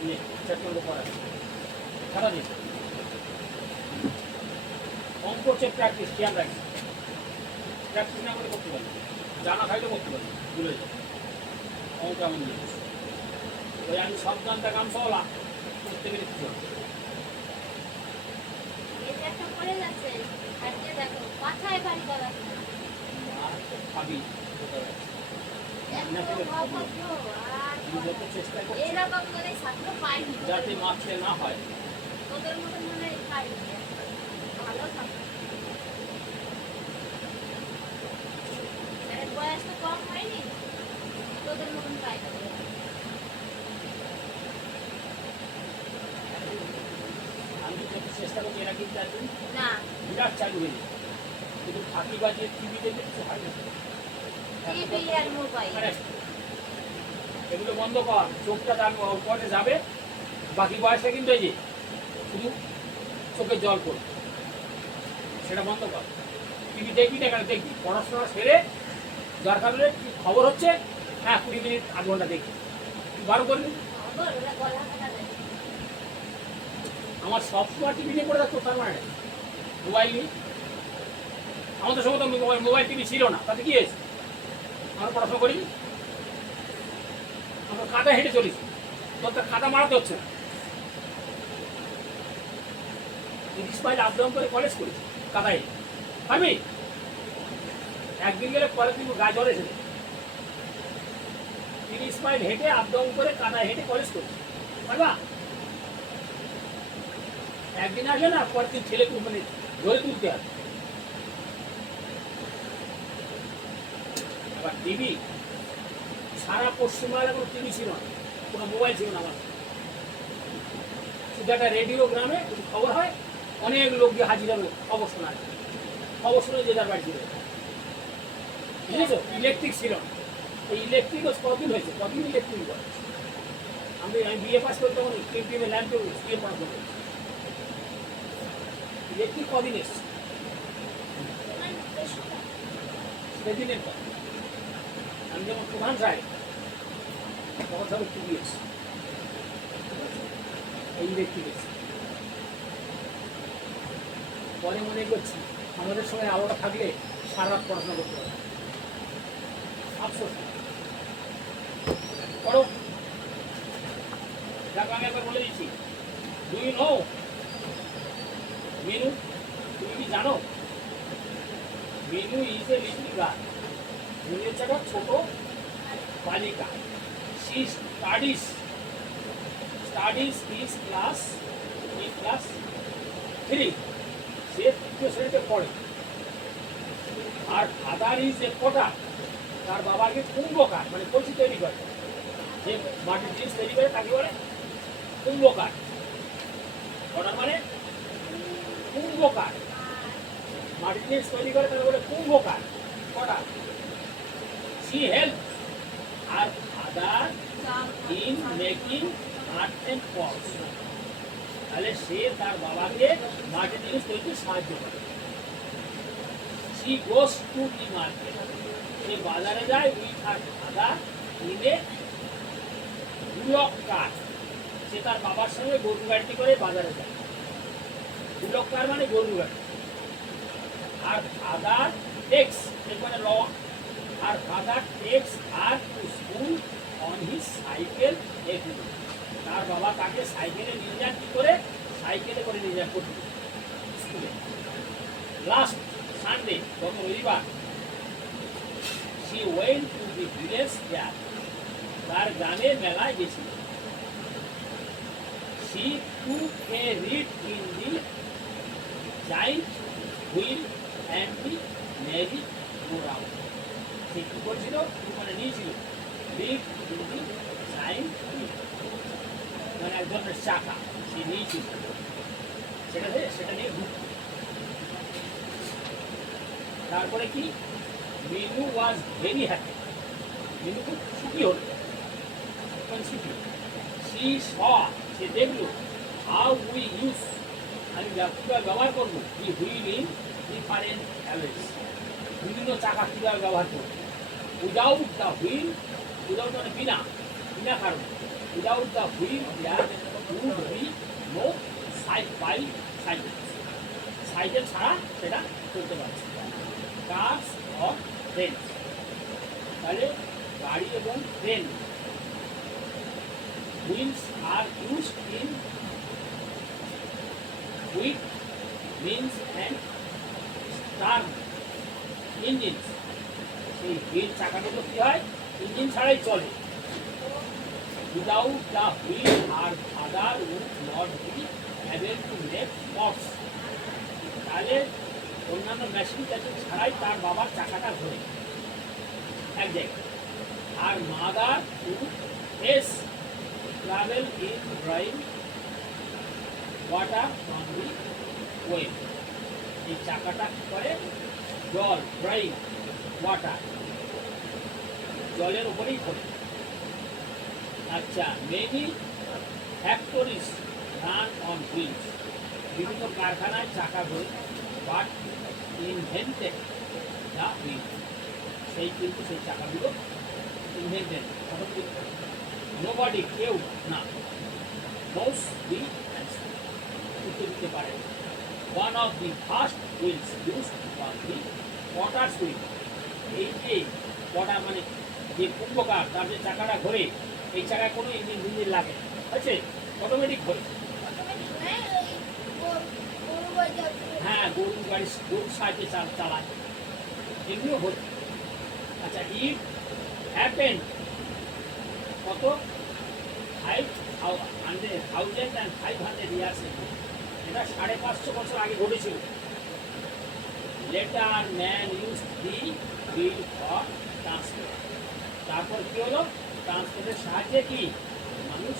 নম্বর পড়া খাতা দিন। অঙ্ক হচ্ছে প্র্যাকটিস, খেয়াল রাখি। প্র্যাকটিস না করে করতে পারি, জানা থাকলে করতে পারি, ভুলে যাই। অঙ্ক এমন জিনিস, ওই আমি সব জানতা কাম সহলা করতে গেলে কিছু হবে। ভাবি চেষ্টা করছি যাতে মারতে না হয়। বয়স তো কম হয়নি, তোদের মতন পাই আমি যত চেষ্টা করছি এরা কিন্তু একদিন না বিরাট চালু হয়ে যায়, কিন্তু ফাঁকি বাজিয়ে টিভি দেখে কিছু হয় না। টিভি আর মোবাইল এগুলো বন্ধ কর, চোখটা তার পরে যাবে। বাকি বয়সে কিন্তু এই যে শুধু চোখে জল পড়বে, সেটা বন্ধ কর। টিভি দেখবি না কেন, দেখবি পড়াশোনা সেরে দরকার হলে খবর হচ্ছে, হ্যাঁ 20 মিনিট আধ ঘন্টা দেখবি, বারো করবি। আমার সবসময় টিভি নিয়ে পড়ে থাকতো তার মানে মোবাইল নিয়ে। আমাদের সময় তো মোবাইল টিভি ছিল না, তাতে কি হয়েছে? আমরা পড়াশোনা করিনি, আমরা খাতা হেঁটে চলিস, তোর তো খাতা মারাতে হচ্ছে না। 30 মাইল আপ ডাউন করে কলেজ করেছি কাদা হেঁটে, পারবি? একদিন গেলে পরের দিন গা জ্বর এসে 30 মাইল হেঁটে আপ ডাউন করে কাদা হেঁটে কলেজ করেছি, পারবা? একদিন আসলে না, পরের দিন ছেলে মানে ধরে তুলতে হবে। আবার টিভি, সারা পশ্চিমবাংলায় কোনো টিভি ছিল না, কোনো মোবাইল ছিল না। আমার শুধু একটা রেডিও, গ্রামে খবর হয়, অনেক লোক গিয়ে হাজির হবে খবর শোনায়, খবর শুনে যে যার বাড়ি ছিল। বুঝেছো? ইলেকট্রিক ছিল না। এই ইলেকট্রিক কদিন হয়েছে, কদিন ইলেকট্রিক করে। আমি বিএ পাস করি তখন টিএমটিএমে ল্যাম্পে শুয়ে পড়াশোনা করি। ইলেকট্রিক কদিন এসছে সেদিনের পর। আমি যেমন প্রধান সাহেব তখন সব টিভি এসছে, এই ইলেকট্রিক এসছে। পরে মনে করছি আমাদের সঙ্গে আলোটা থাকলে সারা রাত পড়াশোনা করতে হবে। আফসোস করো, যাকে আমি একবার বলে দিচ্ছি। Do you know Minu? তুমি কি জানো Minu is a little girl? Minu হচ্ছে একটা ছোট বালিকা। সি স্টাডিজ ইজ ক্লাস 3, সে 3য় শ্রেণীতে পড়ে। আর ফাদার ইজ এ পটার, তার বাবাকে কুম্ভকার, মানে কলসি তৈরি করে, যে মাটির জিনিস তৈরি করে তাকে বলে কুম্ভকার। পটার মানে কুম্ভকার, মাটির জিনিস তৈরি করে তাকে বলে কুম্ভকার, potter. She help her father in making art and pots, তাহলে সে তার বাবাকে মাটির জিনিস তৈরিতে সাহায্য করে। She goes to the market, সে বাজারে যায় with her father in a bullock cart, সে তার বাবার সঙ্গে গরু গাড়িটি করে বাজারে যায়। বুলক কার মানে গরু গাড়ি। আর ফাদার টেক্স, মানে ল, her father takes her to school on his cycle everyday, তার বাবা তাকে সাইকেলে নিয়ে যান, কি করে? সাইকেলে করে নিয়ে যান প্রতিদিন স্কুলে। লাস্ট সানডে, গত রবিবার, she went to the village fair, তার গ্রামের মেলায় গেছিল। She took a ride in the giant wheel and the merry go round, সে কি করেছিল? মানে নিয়েছিল ride in the giant wheel, মানে এক ধরনের চাকা সে নিয়েছিল, সেটা নিয়ে ঘুরত। তারপরে কি? Minu was very happy, Minu খুব সুখী হল। সি স, সে দেখলো হাউ উই ইউজ, আমি কীভাবে ব্যবহার করবো, দি হুইল ইন ডিফারেন্ট অ্যাওয়েজ, বিভিন্ন চাকা কীভাবে ব্যবহার করবো। উইদাউট দ্য হুইল, উইদাউট মানে বিনা কারণে, without the wheel there would be no cycle cycle ছাড়া সেটা চলতে পারছে কার্স অর ট্রেন। তাহলে গাড়ি এবং train wheels are used in with means and stern engines. সেই হুইল চাকাগুলো কি হয় ইঞ্জিন ছাড়াই চলে। উইদাউট দ্য হুইল আর father would not be able to make pots. তাহলে অন্যান্য মেশিন ট্যাশিন ছাড়াই তার বাবার চাকাটা ঘোরে এক জায়গায়। Her mother would as travel in drawing water from the well. এই চাকাটা কি করে জল ড্রাইং ওয়াটার জলের উপরেই ঘোরে। আচ্ছা many factories run on wheels. বিভিন্ন কারখানায় চাকা ঘোরে বাট ইনভেন্টেড দ্য হুইল। সেই কিন্তু সেই চাকাগুলো ইনভেন্টেড নোবডি কেউ না নোস দি অ্যান্সার উত্তর দিতে পারে। One of the first wheels used for the potter's wheel. এই যে পটার মানে যে কুম্ভকার তার যে চাকাটা ঘোরে এই চাকায় কোনো ইঞ্জিন ফিঞ্জিন লাগে না, আছে অটোমেটিক ঘোরে। হ্যাঁ গরুর গাড়ি গরুর সাহায্যে চালায় এগুলো ঘোরে। আচ্ছা ইট হ্যাপেন কত 5,500 ইয়ার্স এটা 550 বছর আগে ঘটেছিল। Letter man use the wheel for transport. তারপর কি হলো ট্রান্সপোর্টের সাহায্যে কি মানুষ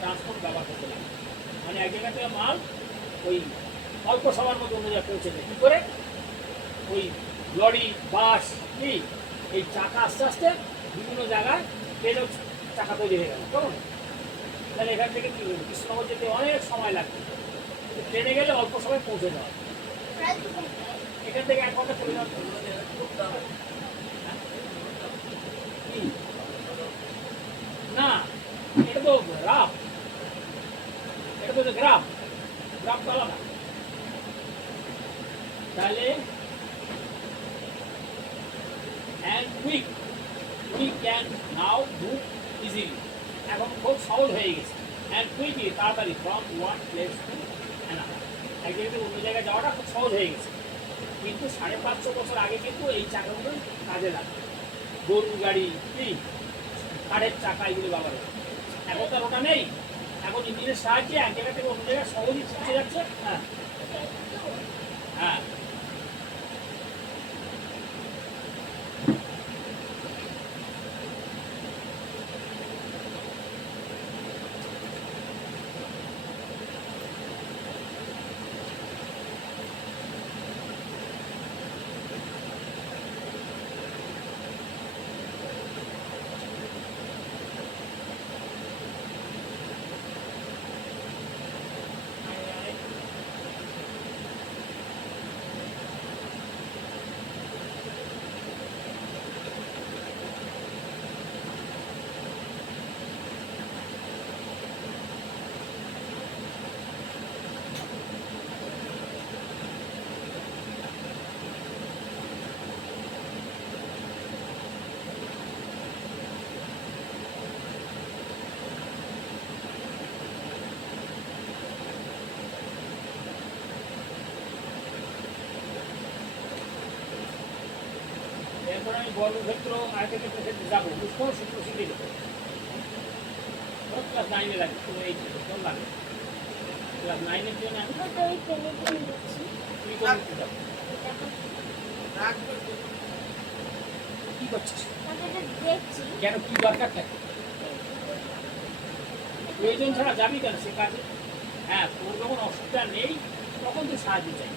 ট্রান্সপোর্ট ব্যবহার করতে লাগে। মানে এক জায়গা থেকে মাল ওই অল্প সময়ের মধ্যে অন্য জায়গায় পৌঁছে দেয় কী করে ওই লরি বাস কি এই চাকা আস্তে আস্তে বিভিন্ন জায়গায় ট্রেনেও চাকা তৈরি হয়ে গেল কেমন। তাহলে এখান থেকে কি কৃষ্ণনগর যেতে অনেক সময় লাগবে, ট্রেনে গেলে অল্প সময় পৌঁছে যাওয়া। এখান থেকে 1 ঘন্টা চলে যাওয়া না, এটা তো রাফ, এটা তো গ্রাফ গ্রাফ তো আলাদা। তাহলে and we can now move easily এখন খুব সহজ হয়ে গেছে and quickly তাড়াতাড়ি from one place to another এক জায়গা থেকে অন্য জায়গায় যাওয়াটা খুব সহজ হয়ে গেছে। কিন্তু 550 বছর আগে কিন্তু এই চাকাগুলো কাজে লাগে গরুর গাড়ি কি কাঠের চাকা এগুলো ব্যবহার হয়। এখন তার ওটা নেই, এখন ইঞ্জিনের সাহায্যে এক জায়গা থেকে অন্য জায়গায় সহজেই ছুটে যাচ্ছে। হ্যাঁ হ্যাঁ এরপর আমি বর্গক্ষেত্র আয়তক্ষেত্র ক্ষেত্রে যাবো বুঝবো সূত্র শিখে দেবো। ক্লাস 9-এ লাগে তুমি এই কোন লাগে ক্লাস 9-এর জন্য আমি তুই কোন যাবো কি করছিস কেন কি দরকার থাকে প্রয়োজন ছাড়া যাবি কেন সে কাজে। হ্যাঁ তোর যখন অসুবিধা নেই তখন তুই সাহায্য চাই।